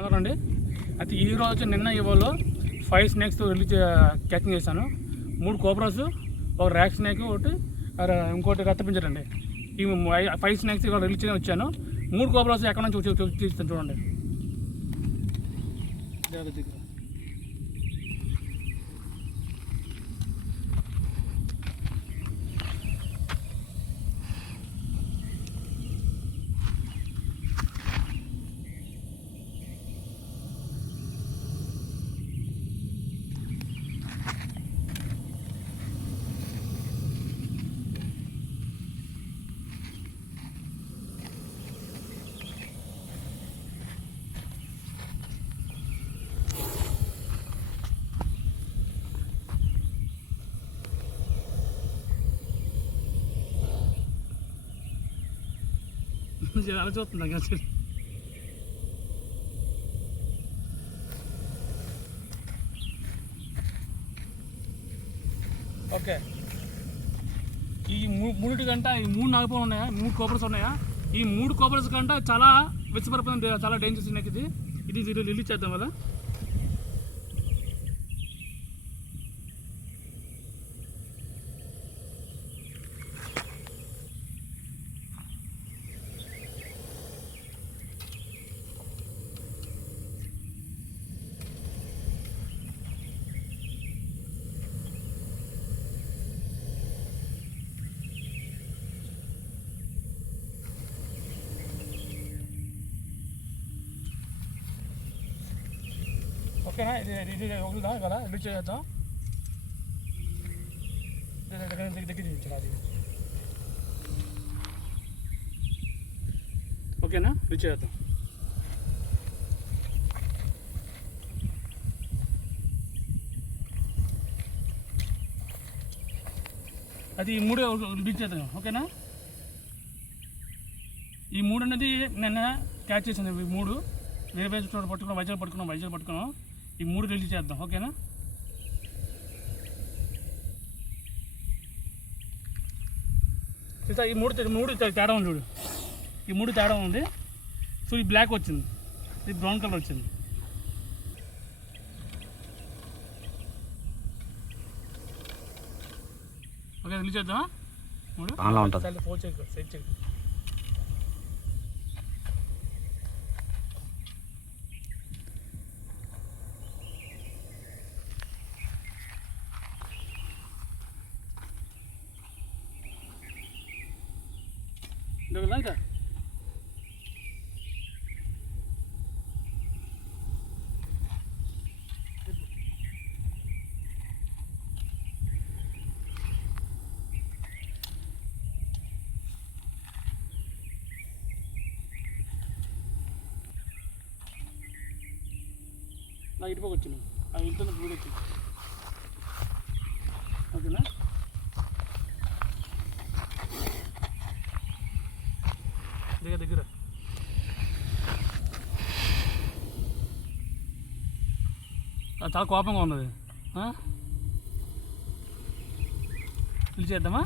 కొందరండి. అయితే ఈరోజు నిన్న ఇవాళ 5 స్నేక్స్ రిలీజ్ క్యాచింగ్ చేశాను. 3 కోబ్రాస్, ఒక ర్యాక్ స్నేక్, ఇంకోటి రక్తపింజరండి. ఈ 5 స్నేక్స్ ఇవాళ రిలీజ్ చేయని వచ్చాను. 3 కోబ్రాస్ ఎక్కడ నుంచి తీస్తాను చూడండి. అలా చూస్తుందా కదా. ఓకే, ఈ మూడింటి కంట ఈ 3 నాగపాలు ఉన్నాయా, 3 కోబ్రాస్ ఉన్నాయా, ఈ 3 కోబ్రాస్ కంట చాలా విషపరపం, చాలా డేంజరస్ నాకు ఇది రిలీజ్ చేద్దాం వల్ల. ఓకేనా, ఇది ఒకదా కదా, రిలీజ్ చేద్దాం. దగ్గర అది ఓకేనా, రిలీజ్ చేద్దాం. అది ఈ 3 రిలీజ్ చేద్దాం. ఓకేనా, ఈ 3 అనేది నిన్న క్యాచ్ చేసింది. ఈ 3 వేరే చోట పట్టుకున్నాం, వైజాగ్ పట్టుకున్నాం. ఈ 3 రిలీజ్ చేద్దాం. ఓకేనా, ఈ 3 తేడా ఉంది చూడు. ఈ 3 తేడా ఉంది. సో ఈ బ్లాక్ వచ్చింది, ఇది బ్రౌన్ కలర్ వచ్చింది. ఓకే, రిలీజ్ చేద్దాం. 3 four check set check. Like నాకు ఇటుపక్క వచ్చింది, అవి ఇంట్లో వీడు వచ్చింది. ఓకేనా, దగ్గర చాలా కోపంగా ఉన్నది. పిలిచేద్దామా?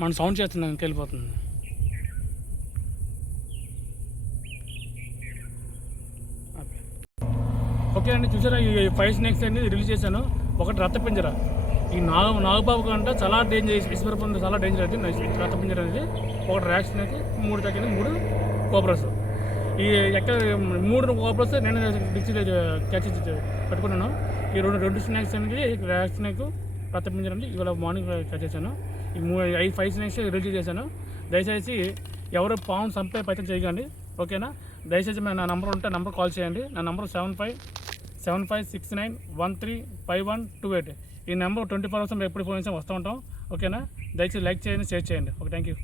మనం సౌండ్ చేస్తున్నాం, ఇంకెళ్ళిపోతుంది. ఓకే అండి, చూసారా ఈ 5 స్నేక్స్ అనేది రిలీజ్ చేశాను. ఒకటి రక్తపింజర, ఈ నాగబాబు కంటే చాలా డేంజర్, విశ్వరూపం చాలా డేంజర్ అది రక్తపింజర అనేది. ఒకటి ర్యాక్ స్నేక్, 3 తగ్గింది, 3 కోబ్రాస్. ఈ ఎక్కడ 3 కోబ్రాస్ నేను క్యాచ్ పట్టుకున్నాను. ఈ రెండు స్నాక్స్ అనేది ర్యాక్ స్నాక్ రక్తపింజరం అండి ఇవాళ మార్నింగ్ కట్ చేశాను. ఈ 5 స్నాక్స్ రిలీజ్ చేశాను. దయచేసి ఎవరు పావును చంపే ప్రయత్నం చేయకండి, ఓకేనా? దయచేసి నా నంబర్ ఉంటే నంబర్ కాల్ చేయండి. నా నంబర్ 757569135128. ఈ నెంబర్ 24 అవర్స్ ఎప్పుడు ఫోన్ చేసినా వస్తూ ఉంటాం, ఓకేనా? దయచేసి లైక్ చేయండి, షేర్ చేయండి. Okay, thank you.